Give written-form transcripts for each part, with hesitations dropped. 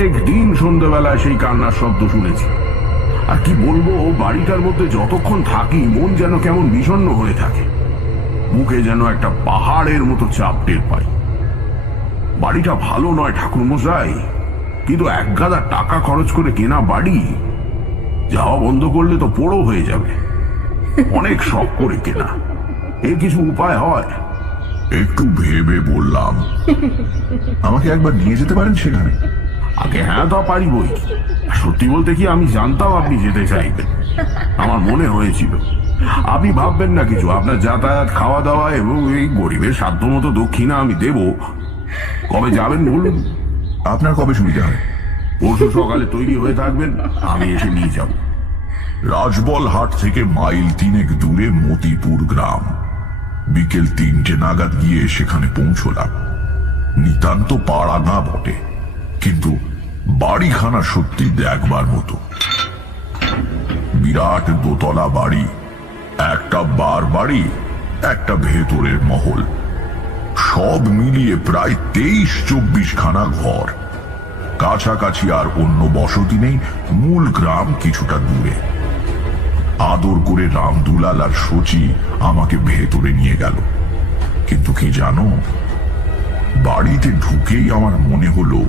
প্রত্যেক দিন সন্ধ্যাবেলায় সেই কান্নার শব্দ শুনেছি। আর কি বলবো, বাড়িটার মধ্যে যতক্ষণ থাকি মন যেন কেমন বিষণ্ণ হয়ে থাকে, মুখে যেন একটা পাহাড়ের মতো চাপ টের পাই। বাড়িটা ভালো নয় ঠাকুরমশাই, কিন্তু এক গাদা টাকা খরচ করে কেনা বাড়ি, যাওয়া বন্ধ করলে তো পোড়ো হয়ে যাবে। অনেক শখ করে কেনা, এর কিছু উপায় হয়? একটু ভেবে বললাম, আমাকে একবার নিয়ে যেতে পারেন সেখানে? আগে হ্যাঁ, তা পারি বই। সত্যি বলতে কি, আমি জানতাম আপনি যেতে চাইবেন, আমার মনে হয়েছিল। আপনি ভাববেন না কিছু, আপনার যাতায়াত, খাওয়া দাওয়া এবং এই গরিবের সাধ্যমতো দক্ষিণা আমি দেব। কবে যাবেন বলুন? আপনার কবে সুবিধা হয়? পরশু সকালে তৈরি হয়ে থাকবেন, আমি এসে নিয়ে যাব। রাজবল হাট থেকে মাইল 3 দূরে মতিপুর গ্রাম। বিকেল 3টে নাগাদ গিয়ে সেখানে পৌঁছলাম। নিতান্ত পাড়া না বটে, কিন্তু বাড়িখানা সত্যি দেখবার মতো। বিরাট দোতলা বাড়ি, একটা বার বাড়ি, একটা ভেতরের মহল, সব মিলিয়ে প্রায় 23-24 খানা ঘর। কাছাকাছি আর অন্য বসতি নেই, মূল গ্রাম কিছুটা দূরে। আদর করে রামদুলাল আর শচী আমাকে ভেতরে নিয়ে গেল। কিন্তু কি জানো, বাড়িতে ঢুকেই আমার মনে হলো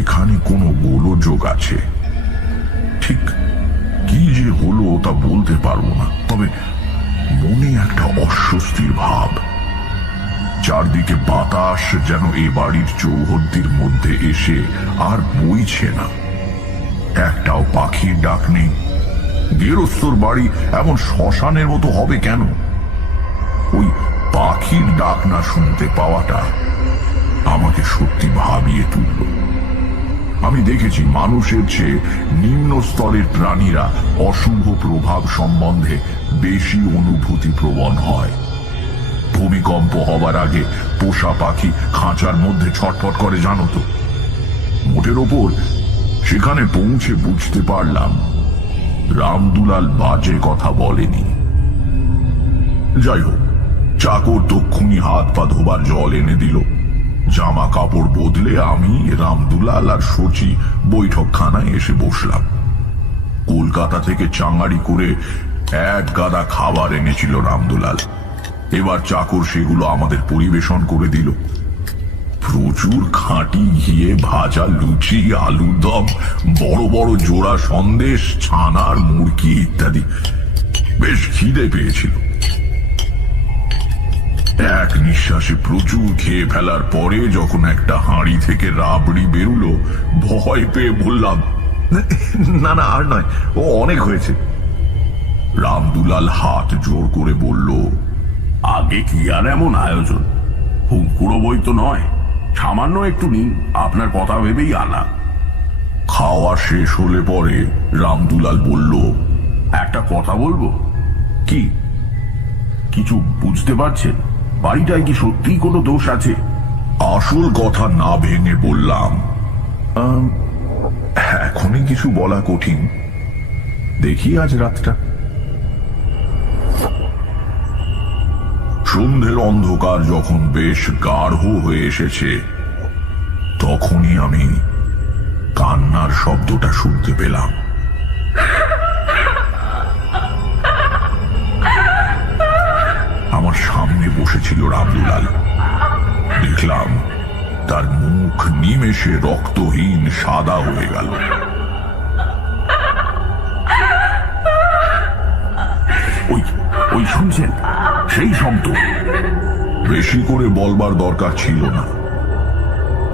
এখানে কোনো গোলযোগ আছে। ঠিক কি যে হলো তা বলতে পারবো না, তবে মনে একটা অস্বস্তির ভাব। চারদিকে বাতাস যেন এ বাড়ির চৌহদ্দির মধ্যে এসে আর বইছে না। একটাও পাখির ডাক নেই। গেরস্তর বাড়ি এমন শ্মশানের মতো হবে কেন? ওই পাখির ডাক না শুনতে পাওয়াটা আমাকে সত্যি ভাবিয়ে তুলল। আমি দেখেছি মানুষের চেয়ে নিম্ন স্তরের প্রাণীরা অশুভ প্রভাব সম্বন্ধে বেশি অনুভূতি প্রবণ হয়। ভূমিকম্প হবার আগে পোষা পাখি খাঁচার মধ্যে ছটফট করে, জানো তো? মোটের ওপর সেখানে পৌঁছে বুঝতে পারলাম রামদুলাল বাজে কথা বলেনি। যাই হোক, চাকর তক্ষুনি হাত পা ধোবার জল এনে দিল। জামা কাপড় বদলে আমি, রামদুলাল আর শচী বৈঠকখানায় এসে বসলাম। কলকাতা থেকে চাঙাড়ি করে এক গাদা খাবার এনেছিল রামদুলাল। এবার চাকর সেগুলো আমাদের পরিবেশন করে দিল। প্রচুর খাঁটি ঘিয়ে ভাজা লুচি, আলুর দম, বড় বড় জোড়া সন্দেশ, ছানার মুরকি ইত্যাদি। বেশ খিদে পেয়েছিল। এক নিঃশ্বাসে প্রচুর খেয়ে ফেলার পরে যখন একটা হাঁড়ি থেকে রাবড়ি বেরুলো, ভয় পেয়ে বললাম, না না, আর নয়, ও অনেক হয়েছে। রামদুলাল হাত জোর করে বলল, আগে কি আর এমন আয়োজন? হুমকুড়ো বই তো নয়, সামান্য একটু নিন, আপনার কথা ভেবেই আনা। খাওয়া শেষ হলে পরে রামদুলাল বলল, একটা কথা বলবো। কি? কিছু বুঝতে পারছেন? বাড়িটায় কি সত্যি কোনো দোষ আছে? আসল কথা না ভেঙে বললাম, এখনই কিছু বলা কঠিন, দেখি আজ রাতটা। সন্ধ্যের অন্ধকার যখন বেশ গাঢ় হয়ে এসেছে, তখনই আমি কান্নার শব্দটা শুনতে পেলাম। আমার সামনে বসেছিল রামদুলাল। দেখলাম তার মুখ নিমেষে রক্তহীন সাদা হয়ে গেল। ওই ওই শুনছেন সেই শব্দ? বেশি করে বলবার দরকার ছিল না।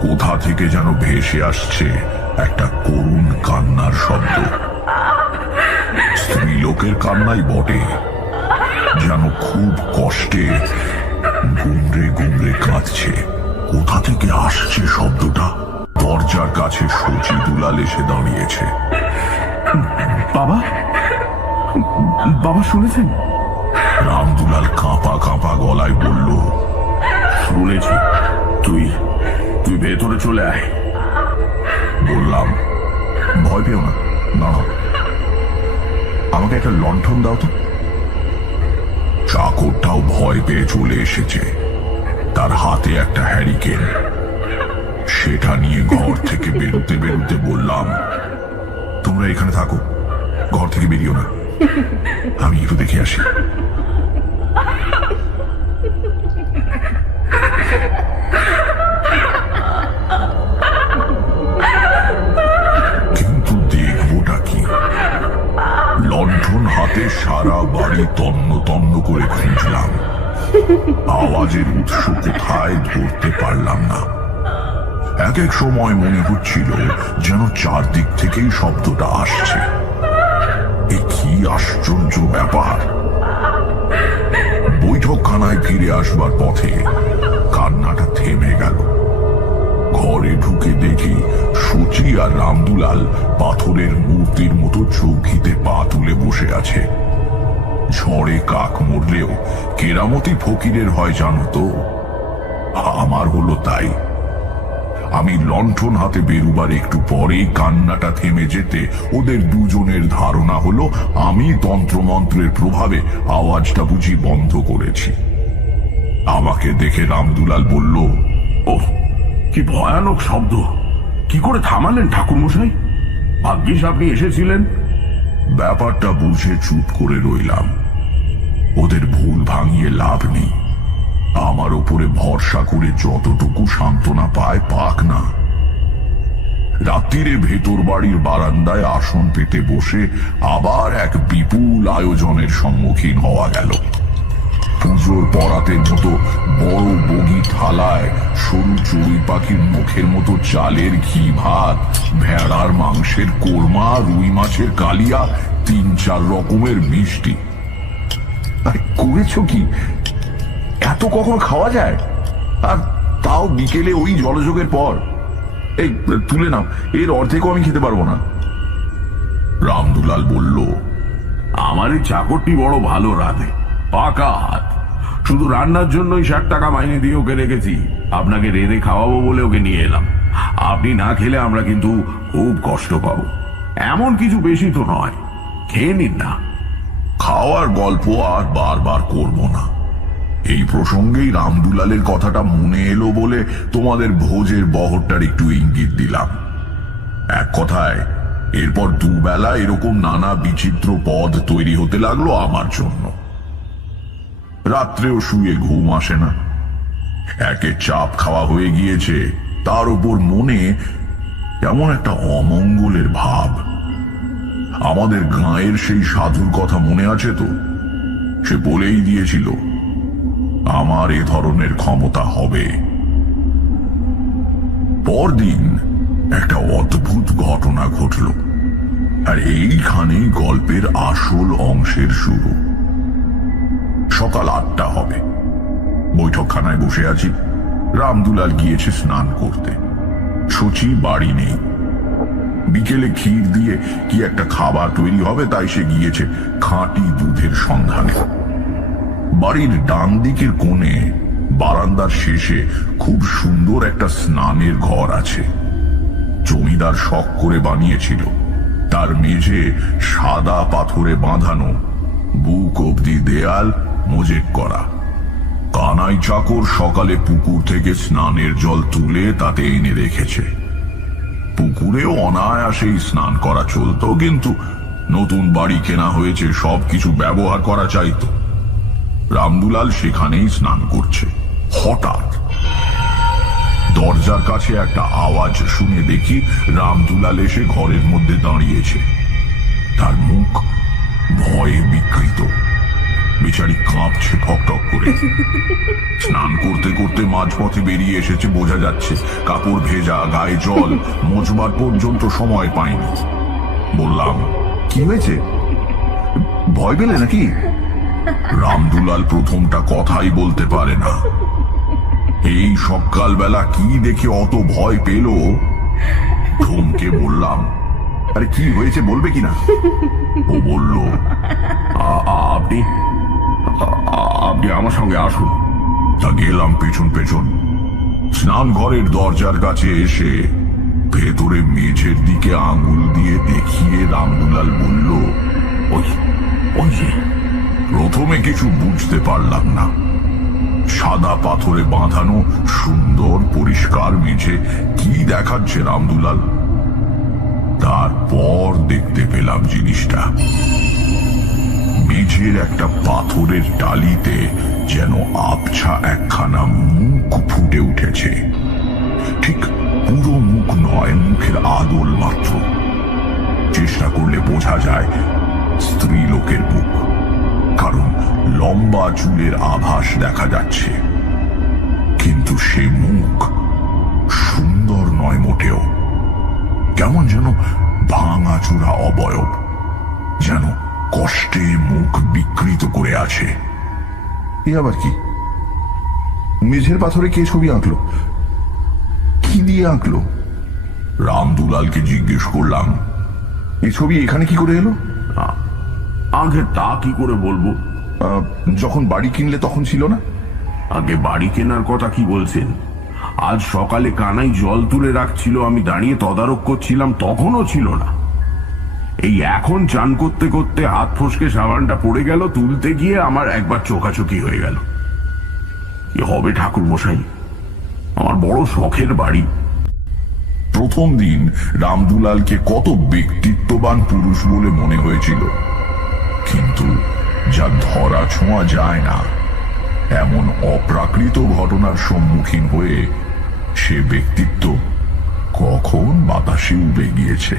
কোথা থেকে যেন ভেসে আসছে একটা করুণ কান্নার শব্দ। স্ত্রীলোকের কান্নাই বটে, যেন খুব কষ্টে গুমরে গুমরে কাঁদছে। কোথা থেকে আসছে শব্দটা? দরজার কাছে শচী দুলাল এসে দাঁড়িয়েছে। বাবা, বাবা শুনেছেন? রামদুলাল কাঁপা কাঁপা গলায় বলল, শুনেছি। তুই তুই ভেতরে চলে আয়। বললাম, ভয় পেও না, দাঁড়াও, আমাকে একটা লণ্ঠন দাও তো। চাকরটাও ভয় পেয়ে চলে এসেছে। তার হাতে একটা হ্যারিকেন। সেটা নিয়ে ঘর থেকে থেকে বেরোতে বেরোতে বললাম, তোমরা এখানে থাকো, ঘর থেকে বেরিও না, আমি একটু দেখে আসি। কিন্তু দেখবোটা কি, লণ্ঠন হাতে সারা বাড়ি তন্ন তন্ন করে খুঁজলাম, আওয়াজের উৎস কোথায় ধরতে পারলাম না। এক এক সময় মনে হচ্ছিল যেন চারদিক থেকেই শব্দটা আসছে। এ কি আশ্চর্য ব্যাপার! বৈঠকখানায় ফিরে আসবার পথে কান্নাটা থেমে গেল। ঘরে ঢুকে দেখি সচি আর রামদুলাল পাথরের মূর্তির মতো চৌকিতে পা তুলে বসে আছে। ঝড়ে কাক মরলেও কেরামতি ফকিরের হয় জানো তো, আমার হলো তাই। আমি লণ্ঠন হাতে বেরুবার একটু পরেই কান্নাটা থেমে যেতে ওদের দুজনের ধারণা হলো আমি তন্ত্রমন্ত্রের প্রভাবে আওয়াজটা বুঝি বন্ধ করেছি। আমাকে দেখে রামদুলাল বলল, ওহ, কি ভয়ানক শব্দ! কি করে থামালেন ঠাকুরমশাই? ভাগ্যিস আপনি এসেছিলেন। ব্যাপারটা বুঝে চুপ করে রইলাম। ওদের ভুল ভাঙিয়ে লাভ নেই। আমার উপরে ভরসা করে যতটুকু সান্ত্বনা পায় পাক না। রাত্রিরে ভেতর বাড়ির বারান্দায় আসন পেতে বসে আবার এক বিপুল আয়োজনের সম্মুখীন হওয়া গেল। পুজোর পরাতের মতো বড় বগি থালায় সরু চড়ুই পাখির মুখের মতো চালের ঘি ভাত, ভেড়ার মাংসের কোরমা, রুই মাছের কালিয়া, 3-4 রকমের মিষ্টি। করেছো কি? এত কখন খাওয়া যায়? আর তাও বিকেলে ওই জলযোগের পর। এই তুলে নাও, এর অর্ধেকও আমি খেতে পারবো না। রামদুলাল বলল, আমার এই চাকরটি বড় ভালো রাধে, পাকা হাত। শুধু রান্নার জন্যই 60 টাকা মাইনে দিয়ে ওকে রেখেছি। আপনাকে রেঁধে খাওয়াবো বলে ওকে নিয়ে এলাম। আপনি না খেলে আমরা কিন্তু খুব কষ্ট পাবো। এমন কিছু বেশি তো নয়, খেয়ে নিন না। খাওয়ার গল্প আর বারবার করব না। এই প্রসঙ্গেই রামদুলালের কথাটা মনে এলো বলে তোমাদের ভোজের বহরটার একটু ইঙ্গিত দিলাম। এক কথায় এরপর দুবেলা এরকম নানা বিচিত্র পদ তৈরি হতে লাগলো আমার জন্য। রাত্রেও শুয়ে ঘুম আসে না। একে চাপ খাওয়া হয়ে গিয়েছে, তার উপর মনে কেমন একটা অমঙ্গলের ভাব। আমাদের গাঁয়ের সেই সাধুর কথা মনে আছে তো? সে বলেই দিয়েছিল আমার এ ধরনের ক্ষমতা হবে। পরদিন একটা অদ্ভুত ঘটনা ঘটল, আর এইখানেই গল্পের আসল অংশের শুরু। সকাল 8টা হবে। বৈঠকখানায় বসে আছি। রামদুলাল গিয়েছে স্নান করতে। সচি বাড়ি নেই। বিকেলে ক্ষীর দিয়ে কি একটা খাবার তৈরি হবে, তাই সে গিয়েছে খাঁটি দুধের সন্ধানে। বাড়ির ডান দিকের কোণে বারান্দার শেষে খুব সুন্দর একটা স্নানের ঘর আছে। জমিদার শখ করে বানিয়েছিল। তার মেঝে সাদা পাথরে বাঁধানো, বুক অবধি দেয়াল মোজেক করা। কানাই চাকর সকালে পুকুর থেকে স্নানের জল তুলে তাতে এনে রেখেছে। পুকুরেও অনায়াসেই স্নান করা চলতো, কিন্তু নতুন বাড়ি কেনা হয়েছে, সবকিছু ব্যবহার করা চাইতো। রামদুলাল সেখানেই স্নান করছে। হঠাৎ দরজার কাছে একটা আওয়াজ শুনে দেখি রামদুলাল এসে ঘরের মধ্যে দাঁড়িয়েছে। তার মুখ ভয়ে বিকৃত, বেচারি কাঁপছে ঠকঠক করে। স্নান করতে করতে মাঝপথে বেরিয়ে এসেছে বোঝা যাচ্ছে। কাপড় ভেজা, গায়ে জল, মোছবার পর্যন্ত সময় পায়নি। বললাম, কি হয়েছে? ভয় পেলে নাকি? রামদুলাল প্রথমটা কথাই বলতে পারে না। এই সকালবেলা কি দেখে অত ভয় পেল? ধমকে বললাম, আরে কি হয়েছে বলবে কিনা? ও বলল, আপনি আমার সঙ্গে আসুন। তা গেলাম পেছন পেছন। স্নান ঘরের দরজার কাছে এসে ভেতরে মেঝের দিকে আঙুল দিয়ে দেখিয়ে রামদুলাল বলল, ওই ওই যে। প্রথমে কিছু বুঝতে পারলাম না। সাদা পাথরে বাঁধানো সুন্দর পরিষ্কার মেঝে কি দেখাচ্ছে রামদুলাল? তারপর দেখতে পেলাম জিনিসটা। মেঝের একটা পাথরের টালিতে যেন আবছা একখানা মুখ ফুটে উঠেছে। ঠিক পুরো মুখ নয়, মুখের আদল মাত্র। চেষ্টা করলে বোঝা যায় স্ত্রী লোকের মুখ, কারণ লম্বা চুলের আভাস দেখা যাচ্ছে। কিন্তু সে মুখ সুন্দর নয় মোটেও, কেমন যেন ভাঙাচোরা অবয়ব, যেন কষ্টে মুখ বিকৃত করে আছে। এ আবার কি? মেঝের পাথরে কে ছবি আঁকলো? কি দিয়ে আঁকলো? রামদুলালকে জিজ্ঞেস করলাম। এই ছবি এখানে কি করে এলো? আগে তা কি করে বলবো? যখন বাড়ি কিনলে তখন ছিল না? আগে বাড়ি কেনার কথা কি বলছেন? আজ সকালে কানাই জল তুলে রাখছিল, আমি দাঁড়িয়ে তদারক করছিলাম, তখনও ছিল না। এই এখন চান করতে করতে হাত ফসকে সাবানটা পড়ে গেল, তুলতে গিয়ে আমার একবার চোখাচোখি হয়ে গেল। কি হবে ঠাকুর মশাই, আমার বড় শখের বাড়ি। প্রথম দিন রামদুলালকে কত ব্যক্তিত্ববান পুরুষ বলে মনে হয়েছিল, কিন্তু যা ধরা ছোঁয়া যায় না এমন অপ্রাকৃত ঘটনার সম্মুখীন হয়ে সে ব্যক্তিত্ব কখন বাতাসে উড়ে গিয়েছে।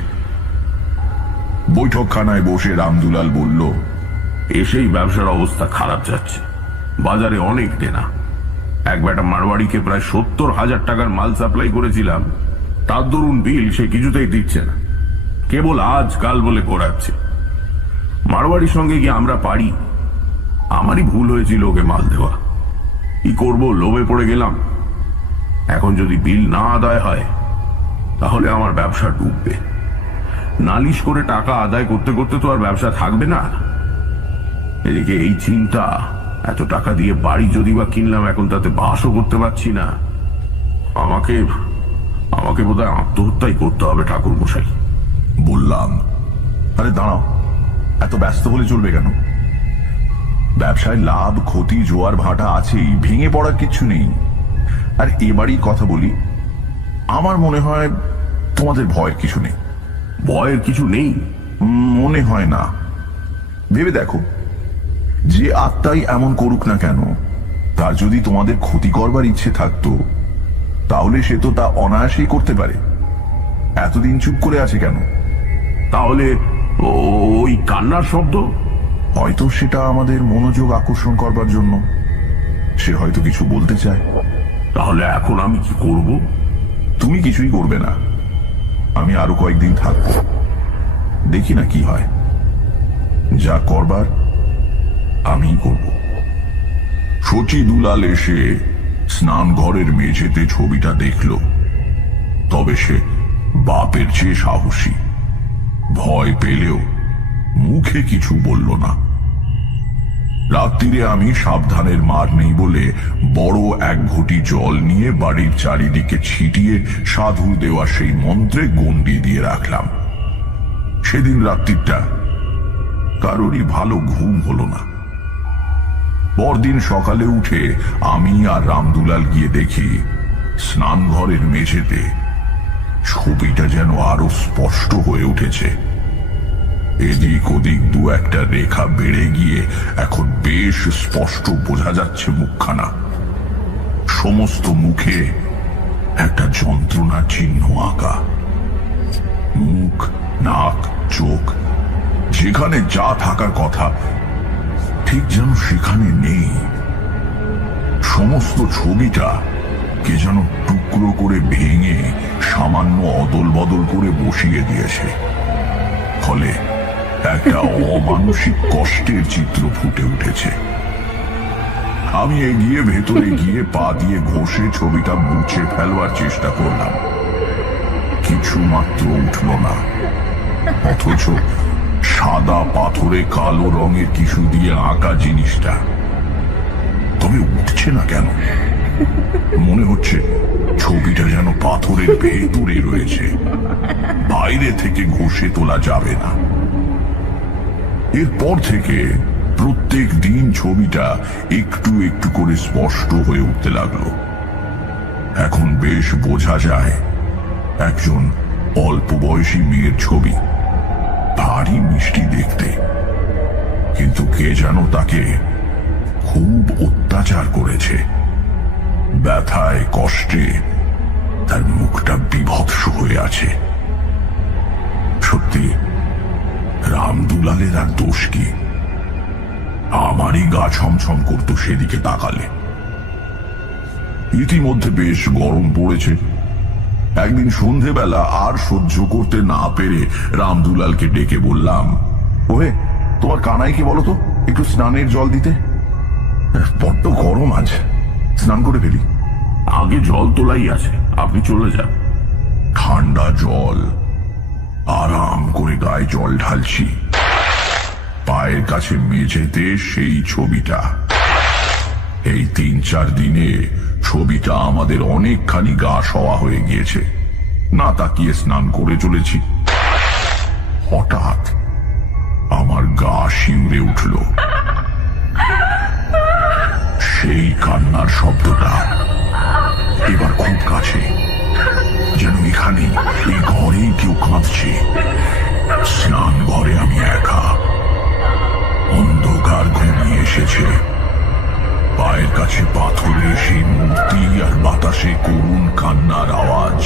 বৈঠকখানায় বসে রামদুলাল বলল, এসেই ব্যবসার অবস্থা খারাপ যাচ্ছে। বাজারে অনেক দেনা। এক বেটা মারওয়াড়িকে প্রায় 70,000 টাকার মাল সাপ্লাই করেছিলাম, তার দরুন বিল সে কিছুতেই দিচ্ছে না, কেবল আজ কাল বলে করাচ্ছে। মারওয়াড়ির সঙ্গে গিয়ে আমরা পারি, আমারই ভুল হয়েছিল ওকে মাল দেওয়া। কি করব, লোভে পড়ে গেলাম। এখন যদি বিল না আদায় হয় তাহলে আমার ব্যবসা ডুববে। নালিশ করে টাকা আদায় করতে করতে তো আর ব্যবসা থাকবে না। এদিকে এই চিন্তা, এত টাকা দিয়ে বাড়ি যদি বা কিনলাম, এখন তাতে বাসও করতে পারছি না। আমাকে আমাকে বোধহয় আত্মহত্যাই করতে হবে ঠাকুর মশাই। বললাম, আরে দাঁড়াও, এত ব্যস্ত হলে চলবে কেন? ব্যবসায় লাভ ক্ষতি জোয়ার ভাটা আছেই, ভেঙে পড়ার কিছু নেই। আর এবারই কথা বলি, আমার মনে হয় তোমাদের ভয়ের কিছু নেই। ভয়ের কিছু নেই? মনে হয় না। ভেবে দেখো, যে আত্মাই এমন করুক না কেন, তার যদি তোমাদের ক্ষতি করবার ইচ্ছে থাকতো তাহলে সে তো তা অনায়াসেই করতে পারে। এতদিন চুপ করে আছে কেন? তাহলে ওই কান্নার শব্দ? হয়তো সেটা আমাদের মনোযোগ আকর্ষণ করবার জন্য। সে হয়তো কিছু বলতে চায়। তাহলে এখন আমি কি করব? তুমি কিছুই করবে না, আমি আরো কয়েকদিন থাকবো, দেখি না কি হয়। যা করবার আমি করব। শচী দুলাল এসে স্নান ঘরের মেঝেতে ছবিটা দেখল, তবে সে বাপের চেয়ে সাহসী। ভয় পেলেও মুখে কিছু বলল না। রাত্রিরে আমি সাবধানের মার নেই বলে বড় এক ঘটি জল নিয়ে বাড়ির চারিদিকে ছিটিয়ে সাধু দেওয়া সেই মন্ত্রে গণ্ডি দিয়ে রাখলাম। সেদিন রাত্রিটা কারোরই ভালো ঘুম হলো না। পরদিন সকালে উঠে আমি আর রামদুলাল গিয়ে দেখি স্নান ঘরের মেঝেতে ছবিটা যেন আরো স্পষ্ট হয়ে উঠেছে। এদিক ওদিক দু একটা রেখা বেড়ে গিয়ে এখন বেশ স্পষ্ট বোঝা যাচ্ছে মুখখানা। সমস্ত মুখে একটা যন্ত্রণা চিহ্ন আঁকা। মুখ, নাক, চোখ যেখানে যা থাকার কথা ঠিক যেন সেখানে নেই। সমস্ত ছবিটা কে যেন টুকরো করে ভেঙে সামান্য অদল বদল করে বসিয়ে দিয়েছে। ফলে একটা অমানসিক কষ্টের চিত্র ফুটে উঠেছে। আমি এগিয়ে ভেতরে গিয়ে পা দিয়ে ঘষে ছবিটা মুছে ফেলবার চেষ্টা করলাম, কিছু মাত্র উঠল না। অথচ সাদা পাথরে কালো রঙের কিছু দিয়ে আঁকা জিনিসটা, তবে উঠছে না কেন? মনে হচ্ছে ছবিটা যেন পাথরের ভেতরে রয়েছে, বাইরে থেকে ঘষে তোলা যাবে না। এরপর থেকে প্রত্যেক দিন ছবিটা একটু একটু করে স্পষ্ট হয়ে উঠতে লাগলো। এখন বেশ বোঝা যায় একজন অল্প বয়সী মেয়ের ছবি, ভারী মিষ্টি দেখতে, কিন্তু কে যেন তাকে খুব অত্যাচার করেছে। ব্যথায় কষ্টে তার মুখটা বিভৎস হয়ে আছে। সত্যি রামদুলালের আর দোষ কি? আমারই গা ছমছম করতো সেদিকে তাকালে। ইতিমধ্যে বেশ গরম পড়েছে। একদিন সন্ধেবেলা আর সহ্য করতে না পেরে রামদুলালকে ডেকে বললাম, ওহে, তোমার কানাইকে বলো তো একটু স্নানের জল দিতে। বড্ড গরম আজ, স্নান করে ফেলি। আগে জল তোলাই আছে, আপনি চলে যান। ঠান্ডা জল, আরাম করে গায়ে জল ঢালছি, পায়ের কাছে মেঝেতে সেই ছবিটা। এই 3-4 দিনে ছবিটা আমাদের অনেকখানি গা সওয়া হয়ে গিয়েছে। না তাকিয়ে স্নান করে চলেছি, হঠাৎ আমার গা শিউরে উঠল। সেই কান্নার শব্দটা এবার খুব কাছে, যেন এখানে এই ঘরেই কেউ কাঁদছে। স্নান ঘরে আমি একা, অন্ধকার ঘনিয়ে এসেছে। পায়ের কাছে পাথরে সেই মূর্তি আর বাতাসে করুণ কান্নার আওয়াজ।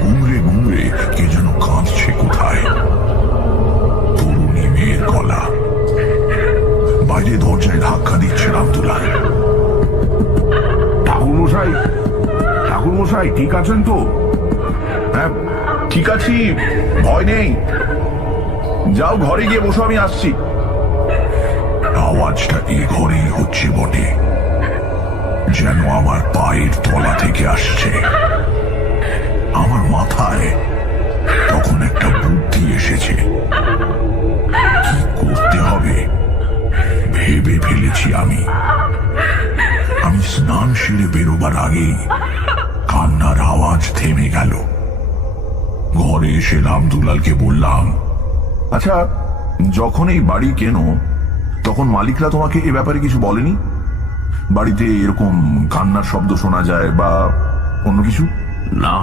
ঘুমড়ে ঘুমড়ে কে যেন কাঁদছে কোথায়। তরুণী মেয়ের গলা। বাইরে দরজায় ধাক্কা দিচ্ছে রামদুলাল। ঠাকুরমশাই, ঠাকুরমশাই ঠিক আছেন তো? হ্যাঁ ঠিক আছি, ভয় নেই। যাও ঘরে গিয়ে বসো, আমি আসছি। আওয়াজটা এ ঘরেই হচ্ছে বটে, যেন আমার পায়ের তলা থেকে আসছে। আমার মাথায় তখন একটা বুদ্ধি এসেছে। কি করতে হবে ভেবে ফেলেছি আমি। স্নান সেরে বেরোবার আগেই কান্নার আওয়াজ থেমে গেল। ঘরে এসে রামদুলালকে বললাম, আচ্ছা, যখন এই বাড়ি কেনো তখন মালিকরা তোমাকে এ ব্যাপারে কিছু বলেনি? বাড়িতে এরকম কান্নার শব্দ শোনা যায় বা অন্য কিছু? না,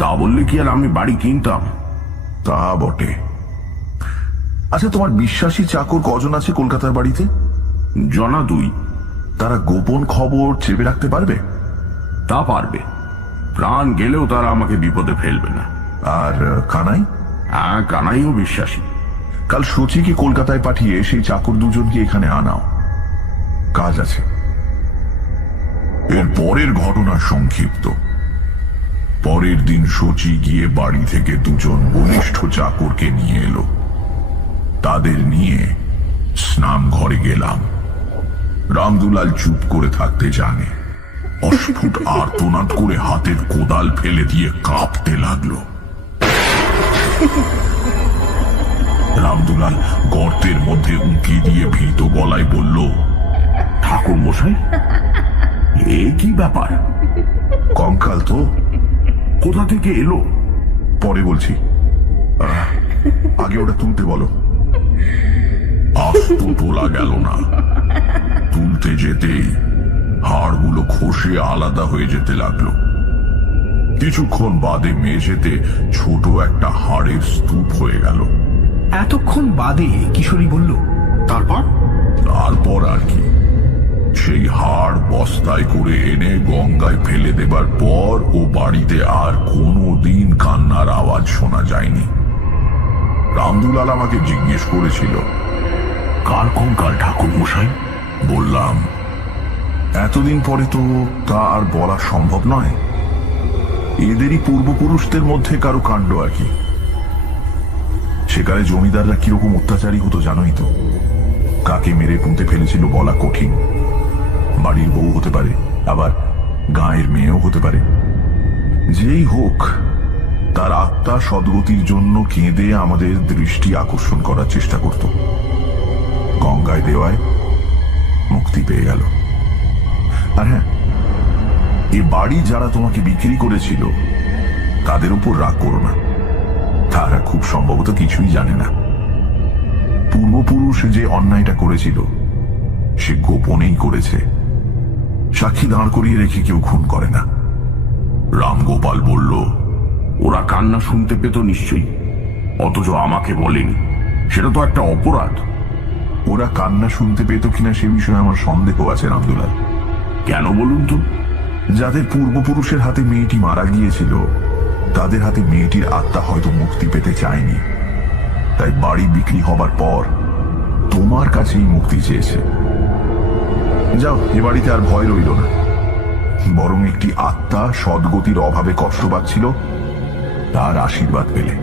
তা বললে কি আর আমি বাড়ি কিনতাম? তা বটে। আচ্ছা, তোমার বিশ্বাসী চাকর কজন আছে কলকাতার বাড়িতে? জনা 2। তারা গোপন খবর চেপে রাখতে পারবে? তা পারবে, প্রাণ গেলেও তারা আমাকে বিপদে ফেলবে না। আর কানাই? হ্যাঁ, কানাইও বিশ্বাসী। কাল সচিকে কলকাতায় পাঠিয়ে সেই চাকর দুজনকে এখানে আনাও, কাজ আছে। এর পরের ঘটনা সংক্ষিপ্ত। পরের দিন সচি গিয়ে বাড়ি থেকে 2জন বলিষ্ঠ চাকরকে নিয়ে এলো। তাদের নিয়ে স্নান ঘরে গেলাম। রামদুলাল চুপ করে থাকতে জানে। অস্ফুট আর্তনাদ করে হাতের কোদাল ফেলে দিয়ে কাঁপতে লাগলো। রামদুলাল গর্তের মধ্যে উঁকি দিয়ে ভীত গলায় বলল, ঠাকুর মশাই, এ কি ব্যাপার? কঙ্কাল তো। কোথা থেকে এলো? পরে বলছি, আগে ওটা তুলতে বলো। আস্ত তোলা গেল না। তুলতে যেতেই হাড়গুলো খসে আলাদা হয়ে যেতে লাগলো। কিছুক্ষণ বাদে মেঝেতে ছোট একটা হাড়ের স্তূপ হয়ে গেল। এতক্ষণ বাদে কিশোরী বলল, তারপর? তারপর আর কি, সেই হাড় বস্তায় করে এনে গঙ্গায় ফেলে দেবার পর ও বাড়িতে আর কোনো দিন কান্নার আওয়াজ শোনা যায়নি। রামদুলাল আমাকে জিজ্ঞেস করেছিল, কার কঙ্কাল ঠাকুর মশাই? বললাম, এতদিন পরে তো তা আর বলা সম্ভব নয়। এদেরই পূর্বপুরুষদের মধ্যে কারো কাণ্ড আর কি। সেকালে জমিদাররা কিরকম অত্যাচারী হতো জানোই তো। কাকে মেরে পুঁতে ফেলেছিল বলা কঠিন। বাড়ির বউ হতে পারে, আবার গাঁয়ের মেয়েও হতে পারে। যেই হোক, তার আত্মা সদ্গতির জন্য কেঁদে আমাদের দৃষ্টি আকর্ষণ করার চেষ্টা করত। গঙ্গায় দেওয়ায় মুক্তি পেয়ে গেল। আর হ্যাঁ, এ বাড়ি যারা তোমাকে বিক্রি করেছিল তাদের উপর রাগ করো না। তারা খুব সম্ভবত কিছুই জানে না। পূর্বপুরুষ যে অন্যায়টা করেছিল সে গোপনেই করেছে। সাক্ষী দাঁড় করিয়ে রেখে কেউ খুন করে না। রামগোপাল বলল, ওরা কান্না শুনতে পেত নিশ্চয়ই, অথচ আমাকে বলেনি। সেটা তো একটা অপরাধ। ওরা কান্না শুনতে পেত কিনা সে বিষয়ে আমার সন্দেহ আছে রামদুলাল। কেন বলুন তো? যাদের পূর্বপুরুষের হাতে মেয়েটি মারা গিয়েছিল তাদের হাতে মেয়েটির আত্মা হয়তো মুক্তি পেতে চায়নি, তাই বাড়ি বিক্রি হবার পর তোমার কাছেই মুক্তি চেয়েছে। যাও, এ বাড়িতে আর ভয় রইল না, বরং একটি আত্মা সদ্গতির অভাবে কষ্ট পাচ্ছিল, তার আশীর্বাদ পেলে।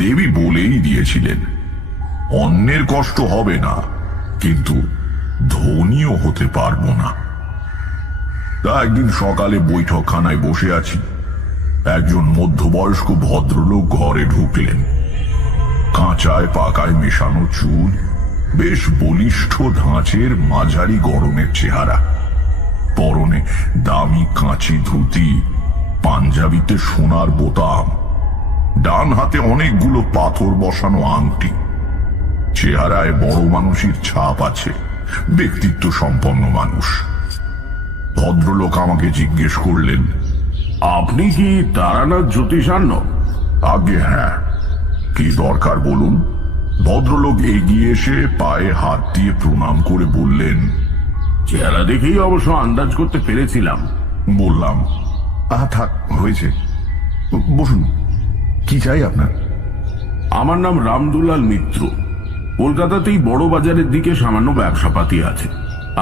দেবী বলেই দিয়েছিলেন অন্যের কষ্ট হবে না, কিন্তু ধনীও হতে পারবো না। তা একদিন সকালে বৈঠকখানায় বসে আছি, একজন মধ্যবয়স্ক ভদ্রলোক ঘরে ঢুকলেন। কাঁচায় পাকায় মেশানো চুল, বেশ বলিষ্ঠ ধাঁচের মাঝারি গরমের চেহারা, পরনে দামি কাঁচি ধুতি, পাঞ্জাবিতে সোনার বোতাম, ডান হাতে অনেকগুলো পাথর বসানো আংটি। চেহারায় বড় মানুষের ছাপ আছে, ব্যক্তিত্ব সম্পন্ন মানুষ। ভদ্রলোক আমাকে জিজ্ঞেস করলেন, আপনি কি তারানাথ জ্যোতিষান্ন? আগে হ্যাঁ, কি দরকার বলুন? ভদ্রলোক এগিয়ে এসে পায়ে হাত দিয়ে প্রণাম করে বললেন। চেহারা দেখেই অবশ্য আন্দাজ করতে পেরেছিলাম। বললাম, থাক, হয়েছে, বসুন। কি চাই আপনার? আমার নাম রামদুলাল মিত্র। কলকাতাতেই বড় বাজারের দিকে সামান্য ব্যবসাপাতি আছে।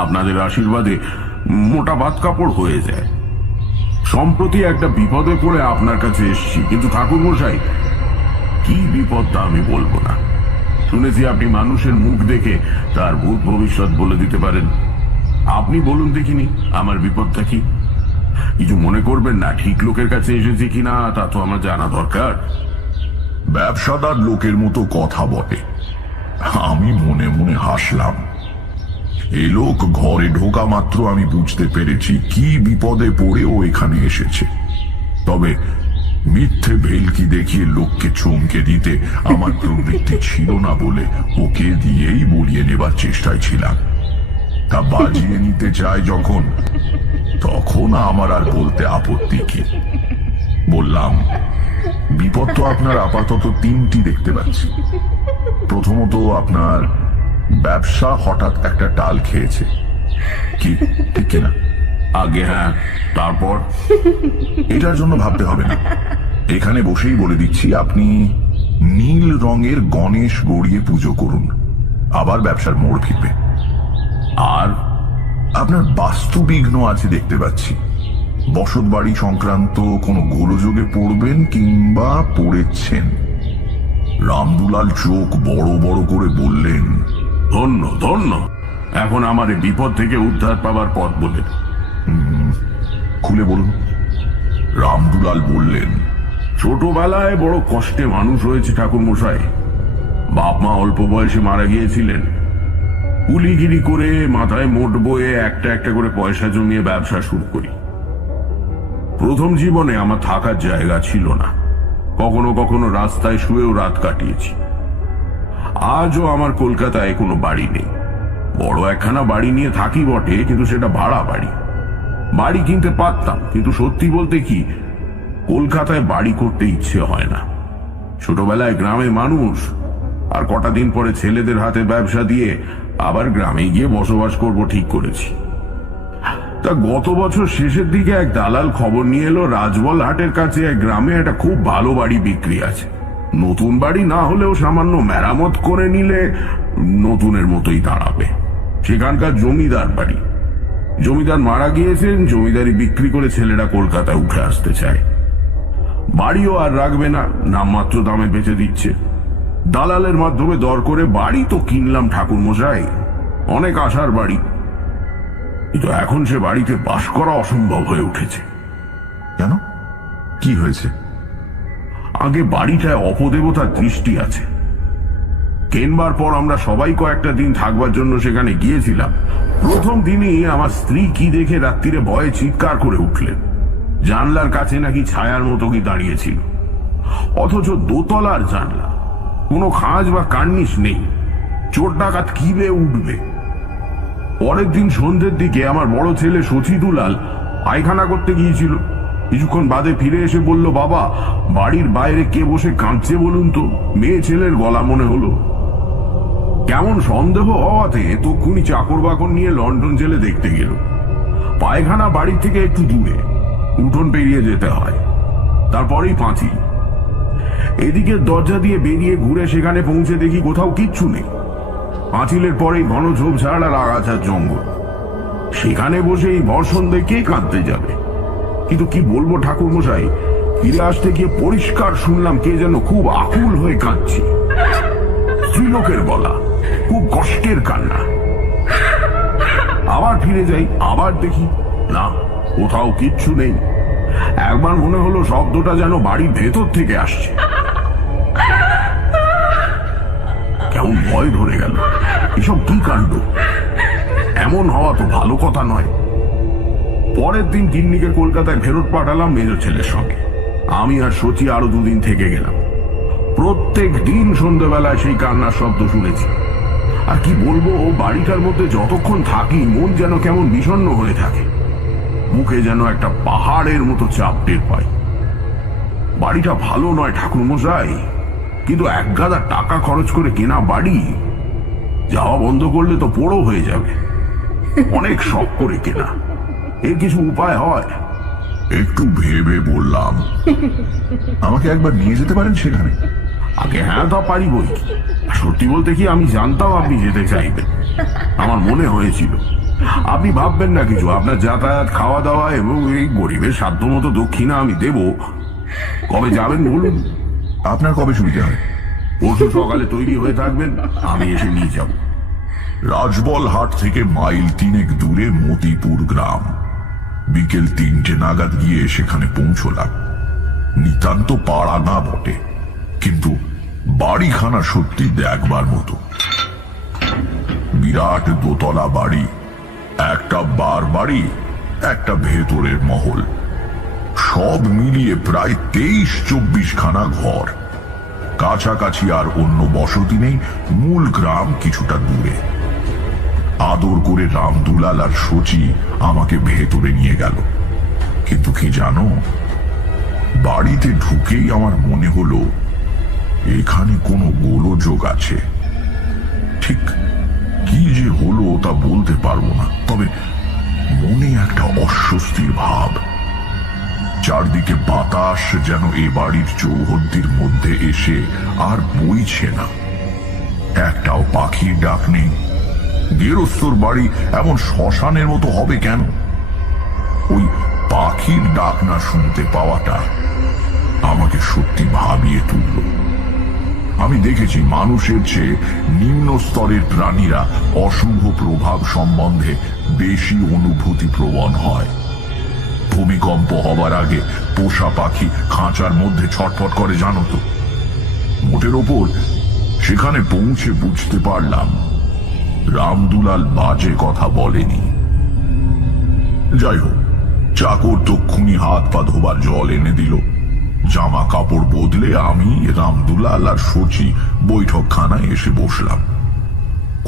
আপনাদের আশীর্বাদে মোটা ভাত কাপড় হয়ে যায়। সম্প্রতি একটা বিপদে পড়ে আপনার কাছে এসেছি, কিন্তু ঠাকুর মশাই, কি বিপদ তা আমি বলবো না। শুনেছি আপনি মানুষের মুখ দেখে তার ভূত ভবিষ্যৎ বলে দিতে পারেন। আপনি বলুন দেখিনি আমার বিপদটা কি? কিছু মনে করবেন না, ঠিক লোকের কাছে এসেছি কিনা তা তো আমার জানা দরকার। ব্যবসাদার লোকের মতো কথা বলে। আমি মনে মনে হাসলাম। এই লোক ঘরে ঢোকা মাত্র আমি বুঝতে পেরেছি কি বিপদে পড়ে ও এখানে এসেছে। তবে মিথ্যে ভেলকি দেখিয়ে লোককে চমকে দিতে আমার প্রবৃত্তি ছিল না বলে ওকে দিয়েই বলিয়ে নেবার চেষ্টায় ছিলাম। তা বাজিয়ে নিতে চায় যখন, তখন আমার আর বলতে আপত্তি কি? বললাম, বিপদ তো আপনার আপাতত তিনটি দেখতে পাচ্ছি। প্রথমত, আপনার ব্যবসা হঠাৎ একটা টাল খেয়েছে, কি ঠিক কিনা? আগে হ্যাঁ, তারপর? এটার জন্য ভাবতে হবে না, এখানে বসেই বলে দিচ্ছি। আপনি নীল রঙের গণেশ গড়িয়ে পুজো করুন, আবার ব্যবসার মোড় ফিরবে। আর আপনার বাস্তুবিঘ্ন আছে দেখতে পাচ্ছি। বসত বাড়ি সংক্রান্ত কোনো গোলযোগে পড়বেন কিংবা পড়েছেন। রামদুলাল চোখ বড় বড় করে বললেন, ধন্য ধন্য, এখন আমার এই বিপদ থেকে উদ্ধার পাবার পথ বলে। খুলে বলুন। রামদুলাল বললেন, ছোটবেলায় বড় কষ্টে মানুষ হয়েছে ঠাকুর মশাই। বাপ মা অল্প বয়সে মারা গিয়েছিলেন। কুলিগিরি করে মাথায় মোট বয়ে একটা একটা করে পয়সা জমিয়ে ব্যবসা শুরু করি। প্রথম জীবনে আমার থাকার জায়গা ছিল না, কখনো কখনো রাস্তায় শুয়েও রাত কাটিয়েছি। আজও আমার কলকাতায় কোনো বাড়ি নেই। বড় একখানা বাড়ি নিয়ে থাকি বটে, কিন্তু সেটা ভাড়া বাড়ি। বাড়ি কিনতে পারতাম, কিন্তু সত্যি বলতে কি, কলকাতায় বাড়ি করতে ইচ্ছে হয় না। ছোটবেলায় গ্রামে মানুষ, আর কটা দিন পরে ছেলেদের হাতে ব্যবসা দিয়ে আবার গ্রামে গিয়ে বসবাস করব ঠিক করেছি। তা গত বছর শেষের দিকে এক দালাল খবর নিয়ে এলো, রাজবল হাটের কাছে এক গ্রামে একটা খুব ভালো বাড়ি বিক্রি আছে। নতুন বাড়ি না হলেও সামান্য মেরামত করে নিলে নতুনের মতোই দাঁড়াবে। সেখানকার জমিদার বাড়ি, জমিদার মারা গিয়েছেন, জমিদারি বিক্রি করে ছেলেরা কলকাতায় উঠে আসতে চায়। বাড়িও আর রাখবে না, নামমাত্র দামে বেচে দিচ্ছে। দালালের মাধ্যমে দর করে বাড়ি তো কিনলাম ঠাকুর মশাই, অনেক আশার বাড়ি, কিন্তু এখন সে বাড়িতে বাস করা অসম্ভব হয়ে উঠেছে। কেন, কি হয়েছে? আগে বাড়িটায় অপদেবতার দৃষ্টি আছে। কেনবার পর আমরা সবাই কয়েকটা দিন থাকবার জন্য সেখানে গিয়েছিলাম। প্রথম দিনই আমার স্ত্রী কি দেখে রাত্রিরে ভয়ে চিৎকার করে উঠলেন। জানলার কাছে নাকি ছায়ার মতো কি দাঁড়িয়েছিল, অথচ দোতলার জানলা, কোনো খাঁজ বা কার্নিশ নেই। চোর ডাকাত কি বেয়ে উঠবে? পরের দিন সন্ধ্যের দিকে আমার বড় ছেলে সচিদুলাল পায়খানা করতে গিয়েছিল। কিছুক্ষণ বাদে ফিরে এসে বলল, বাবা, বাড়ির বাইরে কে বসে কাঁদছে বলুন তো? মেয়ে ছেলের গলা মনে হলো। কেমন সন্দেহ হওয়াতে তক্ষুনি চাকর বাকর নিয়ে লন্ডন জেলে দেখতে গেল। পায়খানা বাড়ির থেকে একটু দূরে, উঠোন পেরিয়ে যেতে হয়, তারপরেই পাঁচিল। এদিকে দরজা দিয়ে বেরিয়ে ঘুরে সেখানে পৌঁছে দেখি কোথাও কিচ্ছু নেই। পাঁচিলের পরেই ঘন ঝোপঝাড় আর আগাছার জঙ্গল। সেখানে বসে এই ভর সন্ধ্যায় কে কাঁদতে যাবে? কিন্তু কি বলবো ঠাকুর মশাই, ফিরে আসতে গিয়ে পরিষ্কার শুনলাম কে যেন খুব আকুল হয়ে কাঁদছে। স্ত্রীলোকের গলা, খুব কষ্টের কান্না। আবার ফিরে যাই, আবার দেখি না, কোথাও কিচ্ছু নেই। একবার মনে হলো শব্দটা যেন বাড়ির ভেতর থেকে আসছে। কেমন ভয় ধরে গেল। এসব কি কাণ্ড? এমন হওয়া তো ভালো কথা নয়। পরের দিন গিন্নিকে কলকাতায় ফেরত পাঠালাম মেজ ছেলের সঙ্গে। আমি আর সচি আরো দুদিন থেকে গেলাম। প্রত্যেক দিন সন্ধ্যাবেলায় সেই কান্নার শব্দ শুনেছি। আর কি বলবো, বাড়িটার মধ্যে যতক্ষণ থাকি মন যেন কেমন বিষণ্ণ হয়ে থাকে। মুখে যেন একটা পাহাড়ের মতো চাপ টের পাই। বাড়িটা ভালো নয় ঠাকুর মশাই, কিন্তু এক গাদা টাকা খরচ করে কেনা বাড়ি, যাওয়া বন্ধ করলে তো পোড়ো হয়ে যাবে। অনেক শখ করে কেনা, এর কিছু উপায় হয়? একটু ভেবে বললাম, আমাকে একবার নিয়ে যেতে পারেন সেখানে? আগে হ্যাঁ, তা পারি বই কি। সত্যি বলতে কি, আমি জানতাম আপনি যেতে চাইবেন। আমার মনে হয়েছিল। আপনি ভাববেন না কিছু, আপনার যাতায়াত, খাওয়া দাওয়া এবং এই গরিবের সাধ্য মতো দক্ষিণা আমি দেব। কবে যাবেন বলুন? আপনার কবে সুবিধা হয়? পরশু সকালে তৈরি হয়ে থাকবেন, আমি এসে নিয়ে যাব। রাজবলহাট থেকে মাইল 3 দূরে মতিপুর গ্রাম। বিকেল 3টে নাগাদ গিয়ে সেখানে পৌঁছলাম। নিতান্ত পাড়া না বটে, কিন্তু বাড়িখানা সত্যি দেখবার মতো। বিরাট দোতলা বাড়ি, একটা বার বাড়ি, একটা ভেতরের মহল, সব মিলিয়ে প্রায় 23-24 খানা ঘর। কাছাকাছি আর অন্য বসতি নেই, মূল গ্রাম কিছুটা দূরে। আদর করে রামদুলাল আর সচি আমাকে ভেতরে নিয়ে গেল। কিন্তু কি জানো, বাড়িতে ঢুকেই আমার মনে হলো এখানে কোনো গোলযোগ আছে। ঠিক কি যে হলো তা বলতে পারবো না, তবে মনে একটা অস্বস্তির ভাব। চারদিকে বাতাস যেন এ বাড়ির চৌহদ্দির মধ্যে এসে আর বইছে না। একটাও পাখির ডাক নেই। গেরস্তর বাড়ি এমন শ্মশানের মতো হবে কেন? ওই পাখির ডাক না শুনতে পাওয়াটা আমাকে সত্যি ভাবিয়ে তুলল। আমি দেখেছি মানুষের চেয়ে নিম্ন স্তরের প্রাণীরা অশুভ প্রভাব সম্বন্ধে বেশি অনুভূতি প্রবণ হয়। ভূমিকম্প হবার আগে পোষা পাখি খাঁচার মধ্যে ছটফট করে, জানো তো? মোটের ওপর সেখানে পৌঁছে বুঝতে পারলাম রামদুলাল বাজে কথা বলেনি। যাই হোক, চাকর তক্ষুনি হাত পা ধোবার জল এনে দিল। জামা কাপড় বদলে আমি, রামদুলাল আর সচি বৈঠকখানায় এসে বসলাম।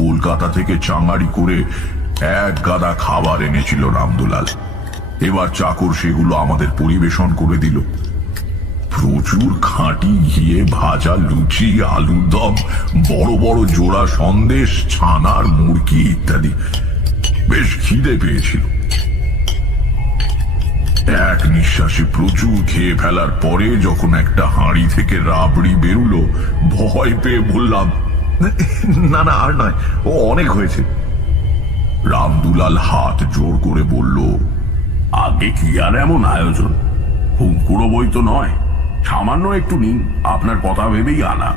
কলকাতা থেকে চাঙাড়ি করে এক গাদা খাবার এনেছিল রামদুলাল। এবার চাকর সেগুলো আমাদের পরিবেশন করে দিল। প্রচুর খাঁটি ঘিয়ে ভাজা লুচি, আলুর দম, বড় বড় জোড়া সন্দেশ, ছানার মুরগি ইত্যাদি। বেশ খিদে পেয়েছিল। এক নিঃশ্বাসে প্রচুর খেয়ে ফেলার পরে যখন একটা হাঁড়ি থেকে রাবড়ি বেরুলো, ভয় পেয়ে বললাম, না না, আর নয়, ও অনেক হয়েছে। রামদুলাল হাত জোর করে বলল, আগে কি আর এমন আয়োজন, হুমকুড়ো বই তো নয়, সামান্য একটু নিন, আপনার কথা ভেবেই আনা।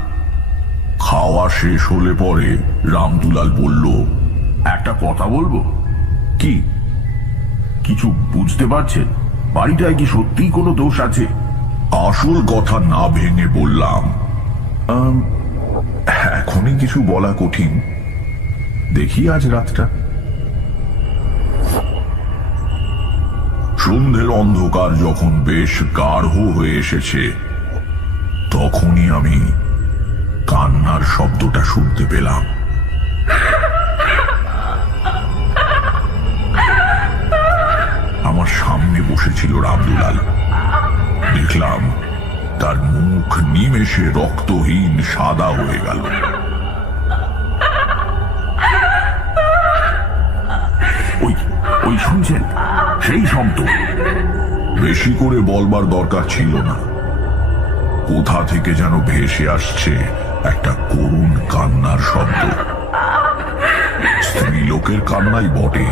খাওয়া শেষ হলে পরে রামদুলাল বলল, একটা কথা বলবো। কি? কিছু বুঝতে পারছেন? বাড়িটায় কি সত্যিই কোনো দোষ আছে? আসল কথা না ভেঙে বললাম, এখনই কিছু বলা কঠিন, দেখি আজ রাতটা। সন্ধ্যের অন্ধকার যখন বেশ গাঢ় হয়ে এসেছে, তখনই আমি কান্নার শব্দটা শুনতে পেলাম। আমার সামনে বসেছিল রামদুলাল। দেখলাম তার মুখ নিমেষে রক্তহীন সাদা হয়ে গেল। ওই ওই শুনছেন? সেই শব্দ। বেশি করে বলবার দরকার ছিল না, কোথা থেকে যেন ভেসে আসছে একটা করুণ কান্নার শব্দ। স্ত্রীলোকের কান্নাই বটে,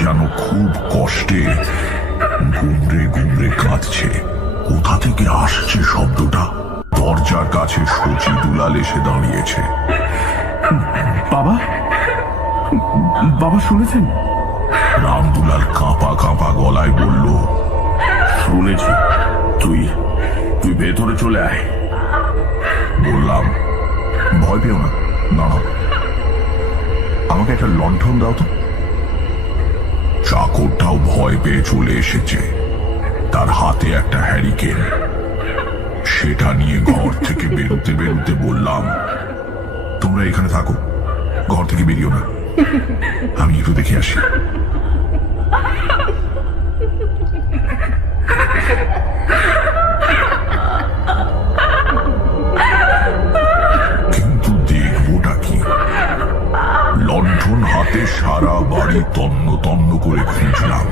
যেন খুব কষ্টে গুমরে গুমরে কাঁদছে। কোথা থেকে আসছে শব্দটা? দরজার কাছে শচী দুলাল এসে দাঁড়িয়েছে। বাবা, বাবা শুনেছেন? রামদুলাল কাঁপা কাঁপা গলায় বলল, শুনেছি। তুই তুই ভেতরে চলে আয়। বললাম, ভয় পেও না, দাঁড়াও, আমাকে একটা লণ্ঠন দাও তো। চাকরটাও ভয় পেয়ে চলে এসেছে। তার হাতে একটা হ্যারিকেন। সেটা নিয়ে ঘর থেকে বেরোতে বেরোতে বললাম, তোমরা এখানে থাকো, ঘর থেকে বেরিও না, আমি একটু দেখে আসি। কিন্তু দেখবোটা কি? লণ্ঠন হাতে সারা বাড়ি তন্ন তন্ন করে খুঁজলাম,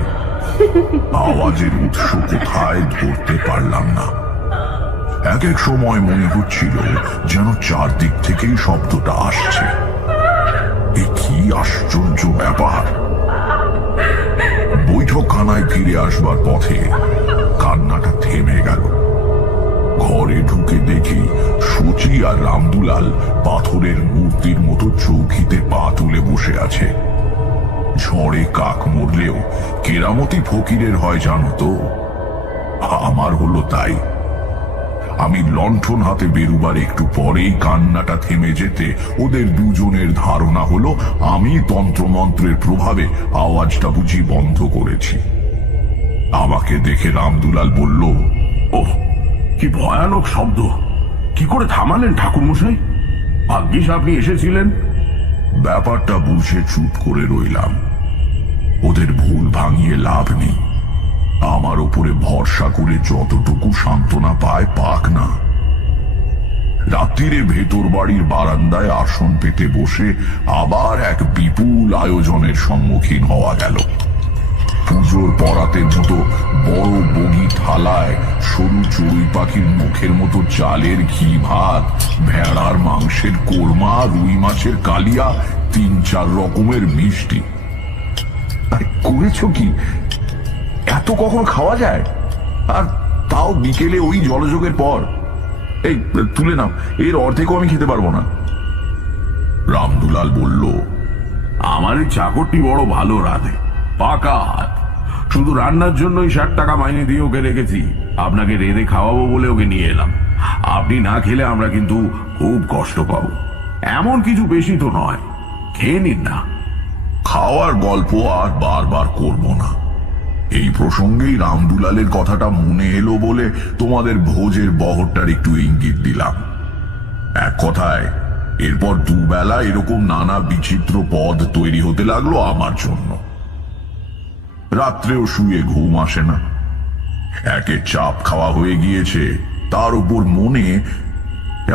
আওয়াজের উৎস কোথায় ধরতে পারলাম না। এক এক সময় মনে হচ্ছিল যেন চারদিক থেকেই শব্দটা আসছে। এ কি আশ্চর্য ব্যাপার! বৈঠকখানায় ফিরে আসবার পথে কান্নাটা থেমে গেল। ঘরে ঢুকে দেখি শচী আর রামদুলাল পাথরের মূর্তির মতো চৌকিতে পা তুলে বসে আছে। ঝড়ে কাক মরলেও কেরামতি ফকিরের হয় জানো তো, আমার হলো তাই। আমি লণ্ঠন হাতে বেরুবার একটু পরেই কান্নাটা থেমে যেতে ওদের দুজনের ধারণা হলো আমি তন্ত্রমন্ত্রের প্রভাবে আওয়াজটা বুঝি বন্ধ করেছি। আমাকে দেখে রামদুলাল বলল, ওহ, কি ভয়ানক শব্দ! কি করে থামালেন ঠাকুরমশাই? ভাগ্যিস আপনি এসেছিলেন। ব্যাপারটা বুঝে চুপ করে রইলাম। ওদের ভুল ভাঙিয়ে লাভ নেই। আমার উপরে ভরসা করে যতটুকু সান্ত্বনা পায় পাক না। রাত্রিরে ভেতর বাড়ির বারান্দায় আসন পেতে বসে আবার এক বিপুল আয়োজনের সম্মুখীন হওয়া গেল। পুজোর পরাতের মতো বড় বগি থালায় সরু চড়ুই পাখির মুখের মতো চালের ঘি ভাত, ভেড়ার মাংসের কোরমা, রুই মাছের কালিয়া, 3-4 রকমের মিষ্টি। করেছো কি? এত কখন খাওয়া যায়? আর তাও বিকেলে ওই জলযোগের পর। এই তুলে নাও, এর অর্ধেকও আমি খেতে পারবো না। রামদুলাল বলল, আমার এই চাকরটি বড় ভালো রাঁধে, পাকা হাত। শুধু রান্নার জন্যই 60 টাকা মাইনে দিয়ে ওকে রেখেছি। আপনাকে রেঁধে খাওয়াবো বলে ওকে নিয়ে এলাম। আপনি না খেলে আমরা কিন্তু খুব কষ্ট পাবো। এমন কিছু বেশি তো নয়, খেয়ে নিন না। খাওয়ার গল্প আর বারবার করব না। এই প্রসঙ্গেই রামদুলালের কথাটা মনে এলো বলে তোমাদের ভোজের বহরটার একটু ইঙ্গিত দিলাম। এক কথায় এরপর দুবেলা এরকম নানা বিচিত্র পদ তৈরি হতে লাগলো আমার জন্য। রাত্রেও শুয়ে ঘুম আসে না। একে চাপ খাওয়া হয়ে গিয়েছে, তার উপর মনে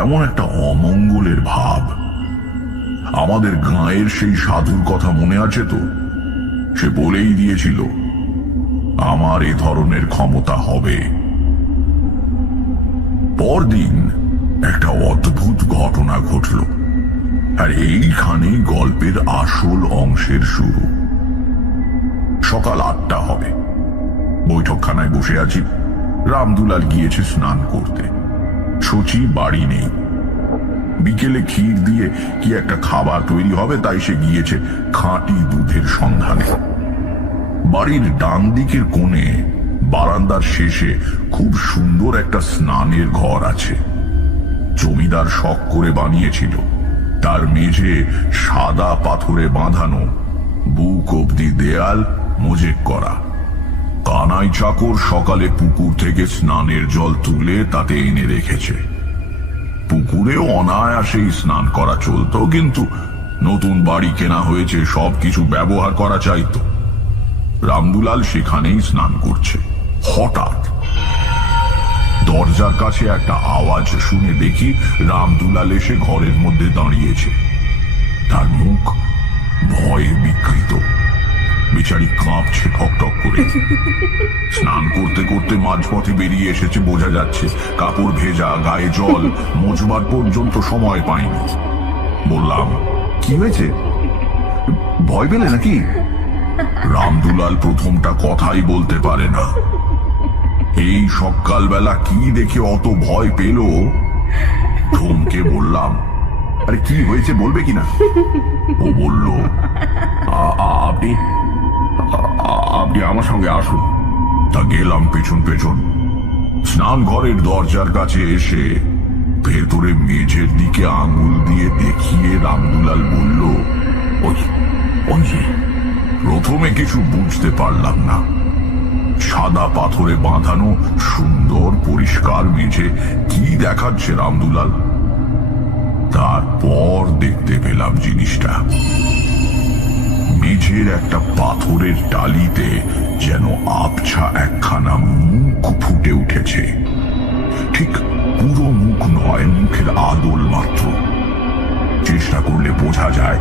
এমন একটা অমঙ্গলের ভাব। আমাদের গাঁয়ের সেই সাধুর কথা মনে আছে তো? সে বলেই দিয়েছিল আমার এ ধরনের ক্ষমতা হবে। পরদিন একটা অদ্ভুত ঘটনা ঘটল। আর এইখানেই গল্পের আসল অংশের শুরু। সকাল 8টা হবে, বৈঠকখানায় বসে আছি। রামদুলাল গিয়েছে স্নান করতে, শচী বাড়ি নেই। বিকেলে ক্ষীর দিয়ে কি একটা খাবার তৈরি হবে, তাই সে গিয়েছে খাঁটি দুধের সন্ধানে। বাড়ির ডান দিকের কোণে বারান্দার শেষে খুব সুন্দর একটা স্নানের ঘর আছে। জমিদার শখ করে বানিয়েছিল। তার মেঝে সাদা পাথরে বাঁধানো, বুক অব্দি দেয়াল মোজেক করা। কানাই চাকর সকালে পুকুর থেকে স্নানের জল তুলে তাতে এনে রেখেছে। পুকুরে অনায়াসেই স্নান করা চলতো, কিন্তু নতুন বাড়ি কেনা হয়েছে, সবকিছু ব্যবহার করা চাইতো। রামদুলাল সেখানেই স্নান করছে। হঠাৎ দরজার কাছে একটা আওয়াজ শুনে দেখি রামদুলাল এসে ঘরের মধ্যে দাঁড়িয়েছে। তার মুখ ভয়ে বিকৃত, বেচারি কাঁপছে ঠকঠক করে। স্নান করতে করতে মাঝপথে বেরিয়ে এসেছে বোঝা যাচ্ছে। কাপড় ভেজা, গায়ে জল, মোজবার পর্যন্ত সময় পায়নি। বললাম, কি হয়েছে? ভয় পেলে নাকি? রামদুলাল প্রথমটা কথাই বলতে পারে না। এই সকালবেলা কি দেখে অত ভয় পেল? ধমকে বললাম, আরে কি হয়েছে বলবে কিনা? ও বলল, আপনি আপনি আমার সঙ্গে আসুন। তা গেলাম পেছন পেছন। স্নান ঘরের দরজার কাছে এসে ভেতরে মেঝের দিকে আঙুল দিয়ে দেখিয়ে রামদুলাল বলল, ওই ওই যে। প্রথমে কিছু বুঝতে পারলাম না। সাদা পাথরে বাঁধানো সুন্দর পরিষ্কার মেঝে কি দেখাচ্ছে রামদুলাল? তারপর দেখতে পেলাম জিনিসটা। মেঝের একটা পাথরের টালিতে যেন আবছা একখানা মুখ ফুটে উঠেছে। ঠিক পুরো মুখ নয়, মুখের আদল মাত্র। চেষ্টা করলে বোঝা যায়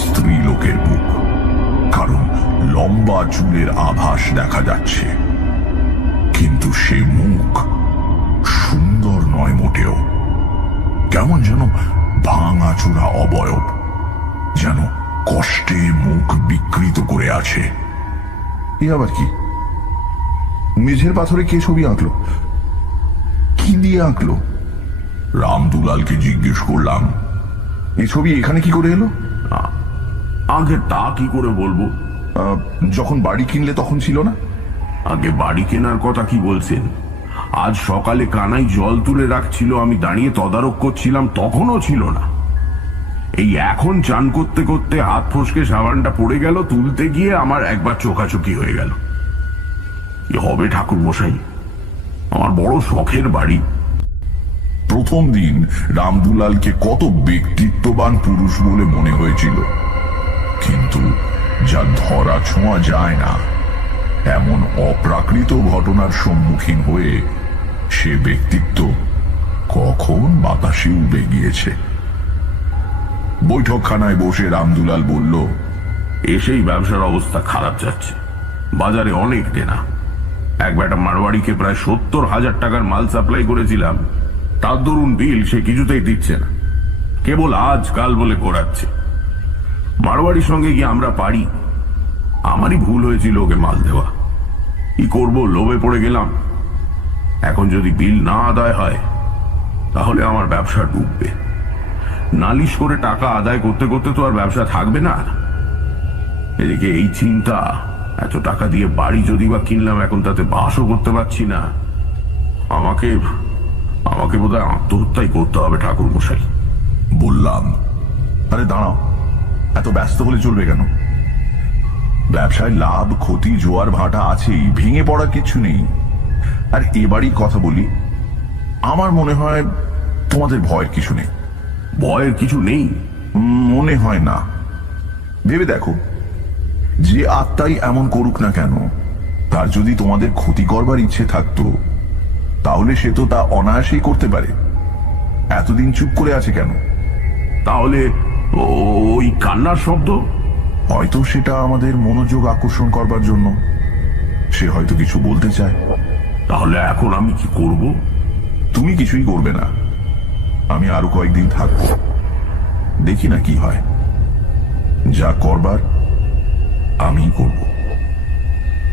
স্ত্রী লোকের মুখ, কারণ লম্বা চুলের আভাস দেখা যাচ্ছে। কিন্তু সে মুখ সুন্দর নয় মোটেও। কেমন যেন ভাঙাচোরা অবয়ব, যেন কষ্টে মুখ বিকৃত করে আছে। এ আবার কি? মেঝের পাথরে কে ছবি আঁকলো? কি দিয়ে আঁকলো? রামদুলালকে জিজ্ঞেস করলাম, এই ছবি এখানে কি করে এলো? আগে তা কি করে বলবো? যখন বাড়ি কিনলে তখন ছিল না? আগে বাড়ি কেনার কথা কি বলছেন? আজ সকালে কানাই জল তুলে রাখছিল, আমি দাঁড়িয়ে তদারক করছিলাম, তখনও ছিল না। এই এখন চান করতে করতে হাত ফসকে সাবানটা পড়ে গেল, তুলতে গিয়ে আমার একবার চোখাচোখি হয়ে গেল। কি হবে ঠাকুর মশাই, আমার বড় শখের বাড়ি। প্রথম দিন রামদুলালকে কত ব্যক্তিত্ববান পুরুষ বলে মনে হয়েছিল, কিন্তু যা ধরা ছোঁয়া যায় না এমন অপ্রাকৃত ঘটনার সম্মুখীন হয়ে সে ব্যক্তিত্ব কখন বাতাসে উড়ে গিয়েছে। বৈঠকখানায় বসে রামদুলাল বলল, এসেই ব্যবসার অবস্থা খারাপ যাচ্ছে। বাজারে অনেক দেনা। এক বেটা মারওয়াড়িকে প্রায় 70,000 টাকার মাল সাপ্লাই করেছিলাম, তার দরুন বিল সে কিছুতেই দিচ্ছে না, কেবল আজ কাল বলে করাচ্ছে। মারওয়াড়ির সঙ্গে গিয়ে আমরা পারি, আমারই ভুল হয়েছিল ওকে মাল দেওয়া। কি করব, লোভে পড়ে গেলাম। এখন যদি বিল না আদায় হয় তাহলে আমার ব্যবসা ডুববে। নালিশ করে টাকা আদায় করতে করতে তো আর ব্যবসা থাকবে না। এদিকে এই চিন্তা, এত টাকা দিয়ে বাড়ি যদি বা কিনলাম, এখন তাতে বাসও করতে পারছি না। আমাকে আমাকে বোধহয় আত্মহত্যাই করতে হবে ঠাকুর মশাই। বললাম, আরে দাঁড়াও, এত ব্যস্ত হলে চলবে কেন? ব্যবসায় লাভ ক্ষতি জোয়ার ভাটা আছেই, ভেঙে পড়ার কিছু নেই। আর এবারই কথা বলি, আমার মনে হয় তোমাদের ভয়ের কিছু নেই। ভয়ের কিছু নেই? মনে হয় না। ভেবে দেখো, যে আত্মাই এমন করুক না কেন, তার যদি তোমাদের ক্ষতি করবার ইচ্ছে থাকতো তাহলে সে তো তা অনায়াসেই করতে পারে। এতদিন চুপ করে আছে কেন? তাহলে ওই কান্নার শব্দ? হয়তো সেটা আমাদের মনোযোগ আকর্ষণ করবার জন্য। সে হয়তো কিছু বলতে চায়। তাহলে এখন আমি কি করব? তুমি কিছুই করবে না, আমি আরো কয়েকদিন থাকবো। দেখি না কি হয়। যা করবার আমি করব।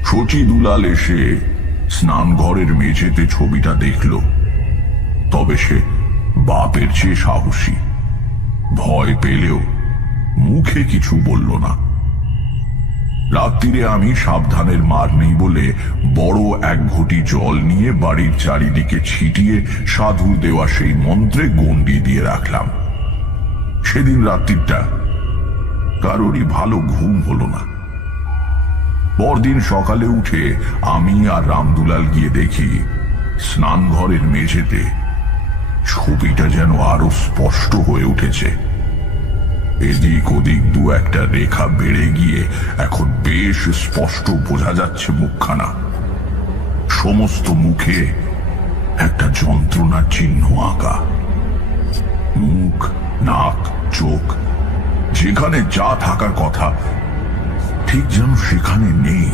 শচী দুলাল এসে স্নানঘরের মেঝেতে ছবিটা দেখল, তবে সে বাপের চেয়ে সাহসী। ভয় পেলেও মুখে কিছু বলল না। রাত্রিরে আমি সাবধানের মার নেই বলে বড় এক ঘটি জল নিয়ে বাড়ির চারিদিকে ছিটিয়ে সাধু দেওয়া সেই মন্ত্রে গণ্ডি দিয়ে রাখলাম। সেদিন রাত্রিটা কারোরই ভালো ঘুম হলো না। পরদিন সকালে উঠে আমি আর রামদুলাল গিয়ে দেখি স্নানঘরের মেঝেতে ছবিটা যেন আরো স্পষ্ট হয়ে উঠেছে। এদিক ওদিক দু একটা রেখা বেড়ে গিয়ে এখন বেশ স্পষ্ট বোঝা যাচ্ছে মুখখানা। সমস্ত মুখে একটা যন্ত্রণার চিহ্ন আঁকা। মুখ, নাক, চোখ যেখানে যা থাকার কথা ঠিক যেন সেখানে নেই।